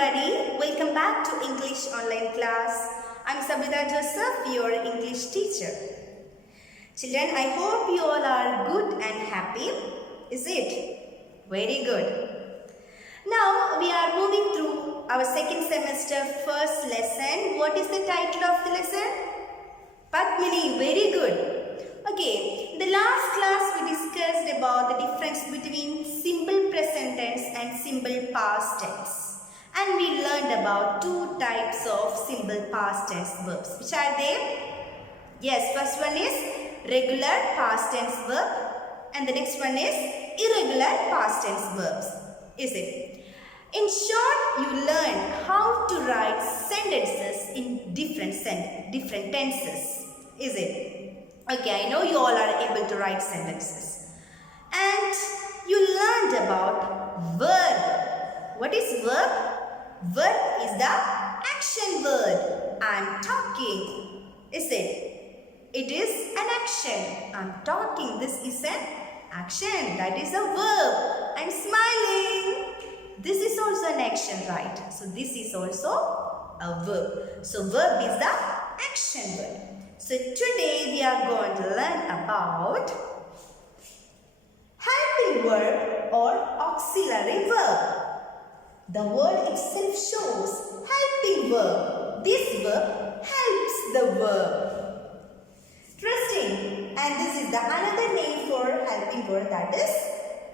everybody, welcome back to English online class. I'm Sabita Joseph, your English teacher. Children, I hope you all are good and happy. Is it? Very good. Now we are moving through our second semester first lesson. What is the title of the lesson? Padmini, very good. Okay, in the last class we discussed about the difference between simple present tense and simple past tense. And we learned about two types of simple past tense verbs. Which are they? Yes, first one is regular past tense verb and the next one is irregular past tense verbs. Is it? In short, you learned how to write sentences in different tenses. Is it? Okay, I know you all are able to write sentences. And you learned about verb. What is verb? Verb is the action word. I'm talking. Is it? It is an action. I'm talking. This is an action. That is a verb. I'm smiling. This is also an action, right? So this is also a verb. So verb is the action word. So today we are going to learn about helping verb or auxiliary verb. The word itself shows helping verb. This verb helps the verb. Interesting. And this is the another name for helping verb, that is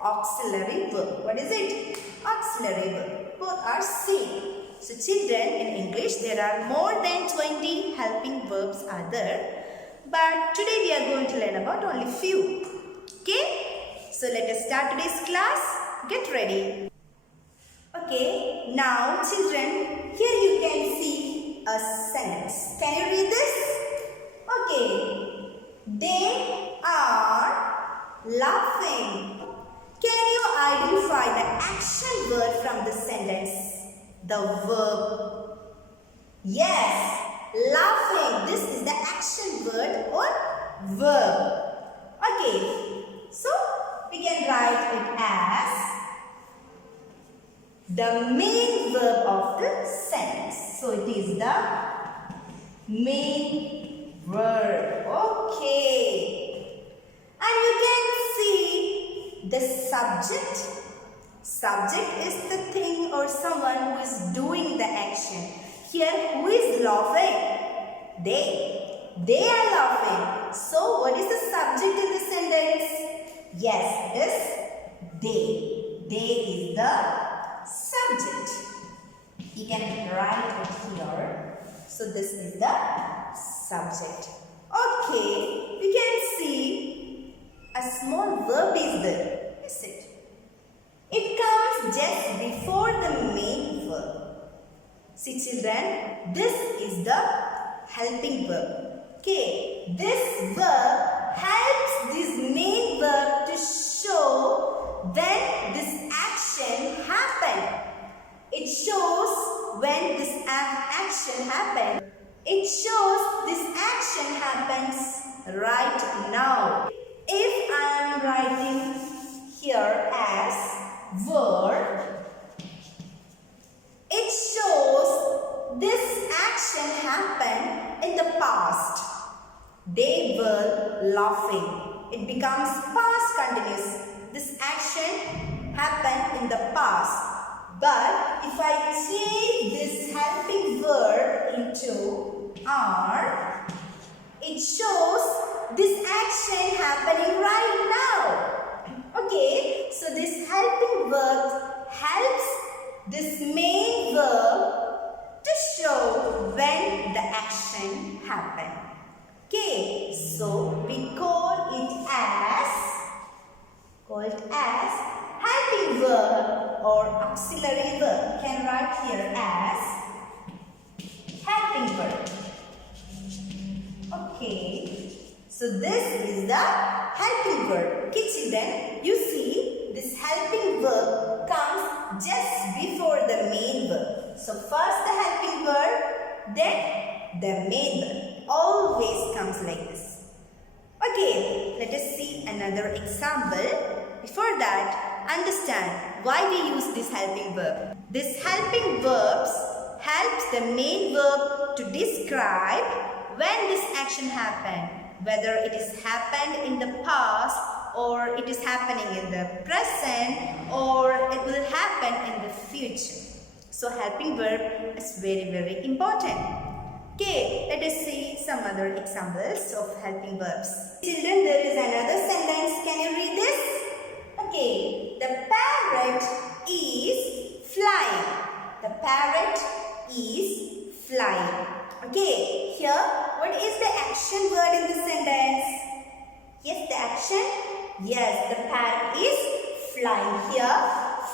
auxiliary verb. What is it? Auxiliary verb. Both are same. So children, in English there are more than 20 helping verbs are there. But today we are going to learn about only few. Okay? So let us start today's class. Get ready. Okay, now children, here you can see a sentence. Can you read this? Okay. They are laughing. Can you identify the action word from the sentence? The verb. Yes, laughing. This is the action word or verb. Okay, so we can write it as the main verb of the sentence. So it is the main verb. Okay. And you can see the subject. Subject is the thing or someone who is doing the action. Here, who is laughing? They. They are laughing. So, what is the subject in the sentence? Yes, it is they. They is the subject. You can write it here. So, this is the subject. Okay, you can see a small verb is there. Is it? It comes just before the main verb. See children, this is the helping verb. Okay, this verb helps this main verb to show when this action happened. It shows when this action happened. It shows this action happens right now. If I am writing here as verb, it shows this action happened in the past. They were laughing. It becomes past continuous. This action happened in the past. But if I change this helping verb into are, it shows this action happening right now. Okay, so this helping verb helps this main verb to show when the action happened. Okay, so we call it as helping verb or auxiliary verb. You can write here as helping verb. Okay, so this is the helping verb. Okay, children, you see this helping verb comes just before the main verb. So first the helping verb, then the main verb. Always comes like this. Okay, let us see another example. Before that, understand why we use this helping verb. This helping verbs helps the main verb to describe when this action happened, whether it is happened in the past or it is happening in the present or it will happen in the future. So helping verb is very important. Okay, let us see some other examples of helping verbs. Children, there is another sentence. Can you read this? Okay, the parrot is flying. The parrot is flying. Okay, here what is the action word in the sentence? Yes, the action. Yes, the parrot is flying. Here,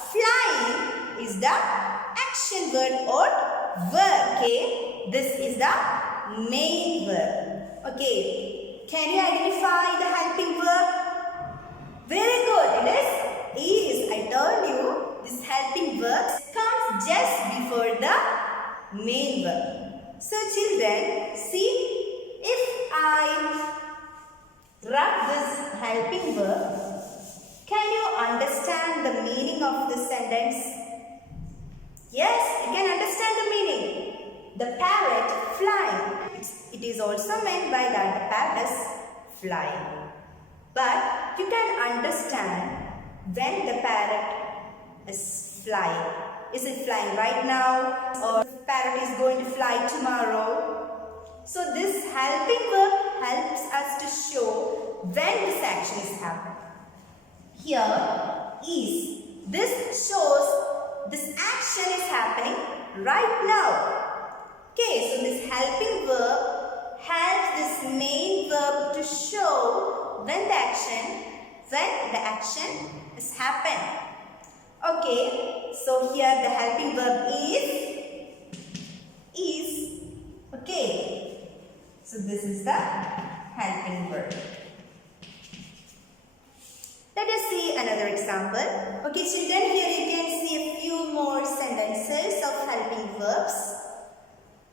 flying is the action word or verb. Okay, this is the main verb. Okay, can you identify the helping verb? Very good. It is. I told you this helping verb comes just before the main verb. So children, see, if I write this helping verb, can you understand the meaning of this sentence? Yes, you can understand the meaning. The parrot flying. It is also meant by that the parrot is flying. But you can understand when the parrot is flying. Is it flying right now or the parrot is going to fly tomorrow? So this helping verb helps us to show when this action is happening. Here is. This shows this action is happening right now. Okay, so this helping verb helps this main verb to show when the action is happened. Okay, so here the helping verb is. Okay, so this is the helping verb. Let us see another example. Okay, children, here you can see a few more sentences of helping verbs.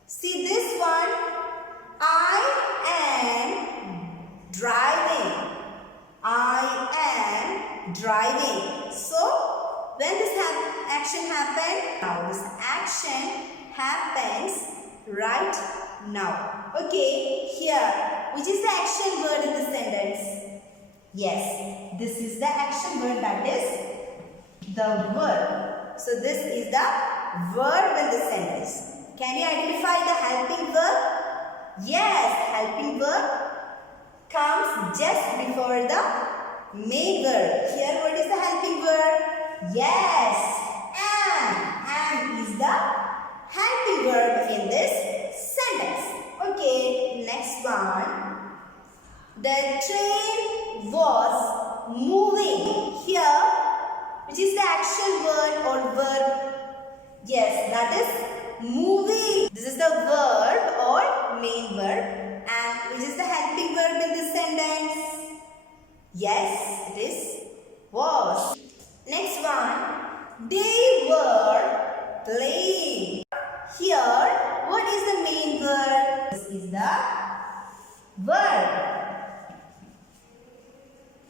See this one. I am driving. I am driving. So, when this action happened? Now, this action happens right now. Okay, here, which is the action word in the sentence? Yes, this is the action word, that is the verb. So, this is the verb in the sentence. Can you identify the helping verb? Yes, helping verb comes just before the main verb. Here, what is the helping verb? Yes, am is the helping verb in this sentence. Okay, next one. The train was moving. Here, which is the action word or verb? Yes, that is moving. This is the verb or main verb. And which is the helping verb in this sentence? Yes, it is was. Next one. They were playing. Here, what is the main verb? This is the verb.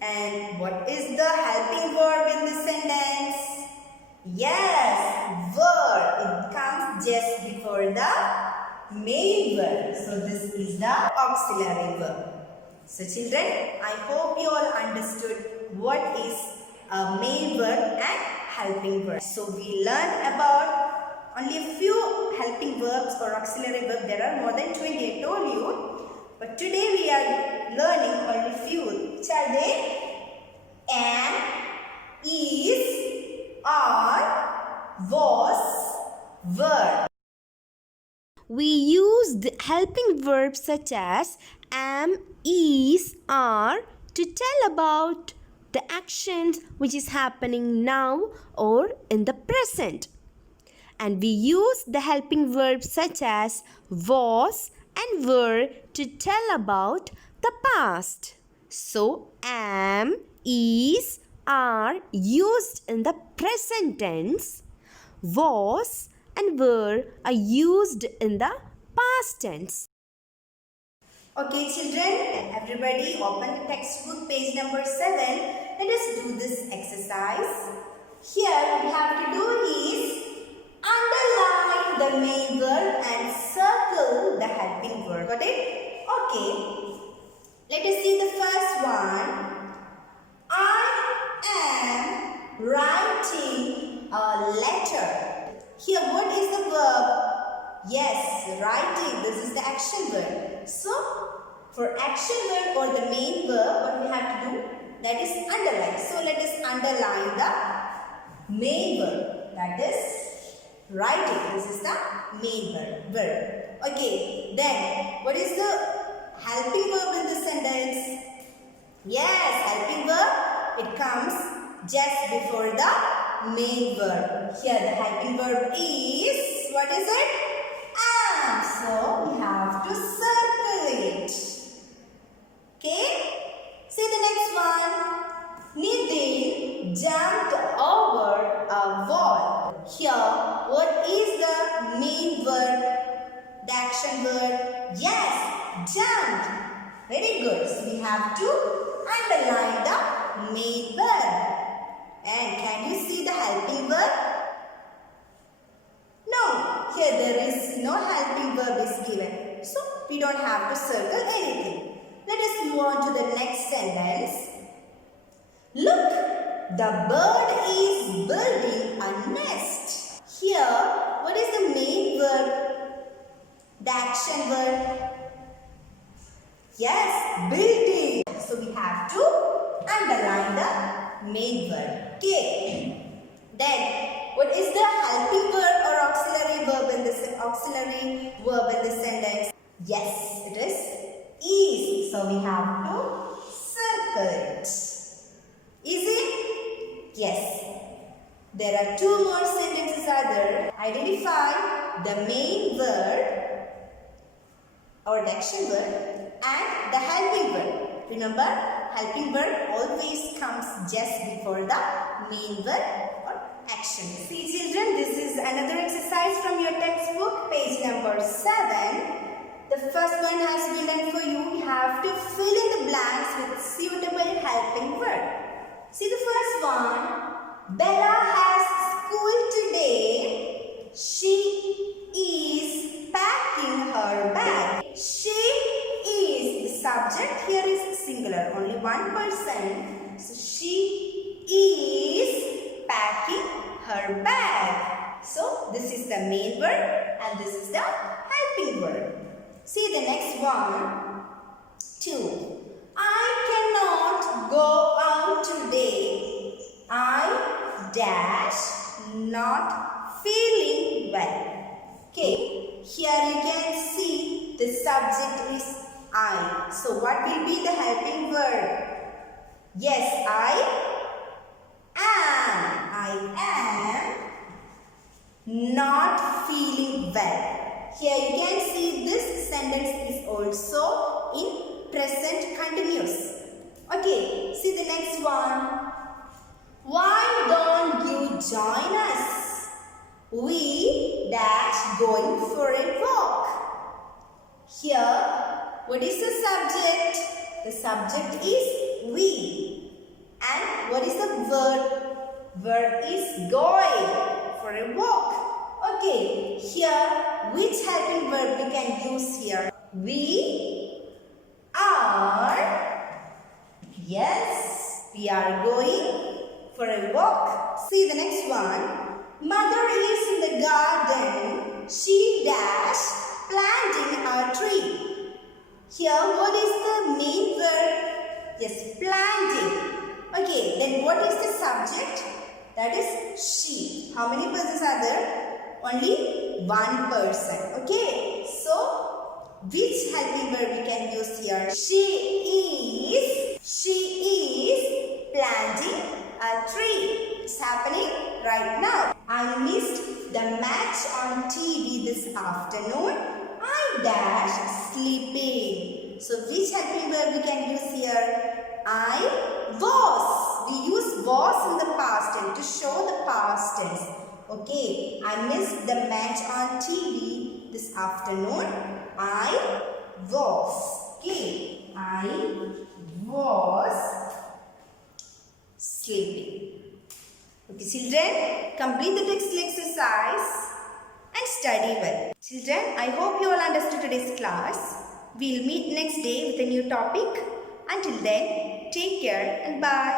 And what is the helping verb in this sentence? Yes, verb. It comes just before the main verb. So this is the auxiliary verb. So children, I hope you all understood what is a main verb and helping verb. So we learned about only a few helping verbs or auxiliary verbs. There are more than 20, I told you. But today we are learning only few. Shall they? Am, is, are, was, were. We use the helping verbs such as am, is, are to tell about the actions which is happening now or in the present. And we use the helping verbs such as was and were to tell about the past. So, am, is, are used in the present tense. Was and were are used in the past tense. Okay children, everybody open the textbook page number 7. Let us do this exercise. Here what we have to do is underline the main verb and circle the helping verb. Got it? Okay. Let us see the first one. I am writing a letter. Here, what is the verb? Yes, writing. This is the action verb. So, for action verb or the main verb, what we have to do? That is underline. So, let us underline the main verb. That is writing. This is the main verb. Okay. Then, what is the helping verb in the sentence? Yes, helping verb. It comes just before the main verb. Here, the helping verb is, what is it? Am. So, we have to circle it. Okay. See the next one. Nitin jumped over a wall. Here, what is the main verb? The action verb? Yes, jumped. Very good. So, we have to underline the main verb. And can you see the helping verb? No. Here there is no helping verb is given. So, we don't have to circle anything. Let us move on to the next sentence. Look, the bird is building a nest. Here, what is the main verb? The action verb? Yes, building. So, we have to underline the main verb. Okay. Then, what is the helping verb or auxiliary verb in this sentence? Yes, it is. So, we have to circle it. Easy? Yes. There are two more sentences are there. Identify the main verb or the action verb and the helping verb. Remember, helping verb always comes just before the main verb or action. See children, this is another exercise from your textbook, page number 7. The first one has been done for you. You have to fill in the blanks with suitable helping verb. See the first one. Bella has school today. She is packing her bag. She is the subject. Here is singular. Only one person. So she is packing her bag. So this is the main verb and this is the helping verb. See the next one. 2. I cannot go out today. I dash not feeling well. Okay. Here you can see the subject is I. So what will be the helping verb? Yes, I am not feeling well. Here you can see this sentence is also in present continuous. Okay, see the next one. Why don't you join us? We dash going for a walk. Here, what is the subject? The subject is we. And what is the verb? Verb is going for a walk. Okay, here, which helping verb we can use here? We are, yes, we are going for a walk. See the next one. Mother is in the garden. She dash planting a tree. Here, what is the main verb? Yes, planting. Okay, then what is the subject? That is she. How many persons are there? Only one person. Okay, so which helping verb we can use here? She is planting a tree. It's happening right now. I missed the match on TV this afternoon. I dash sleeping. So which helping verb we can use here? I was. We use was in the past tense to show the past tense. Okay, I missed the match on TV this afternoon. I was. Okay, I was sleeping. Okay, children, complete the text exercise. study well. Children, I hope you all understood today's class. We'll meet next day with a new topic. Until then, take care and bye.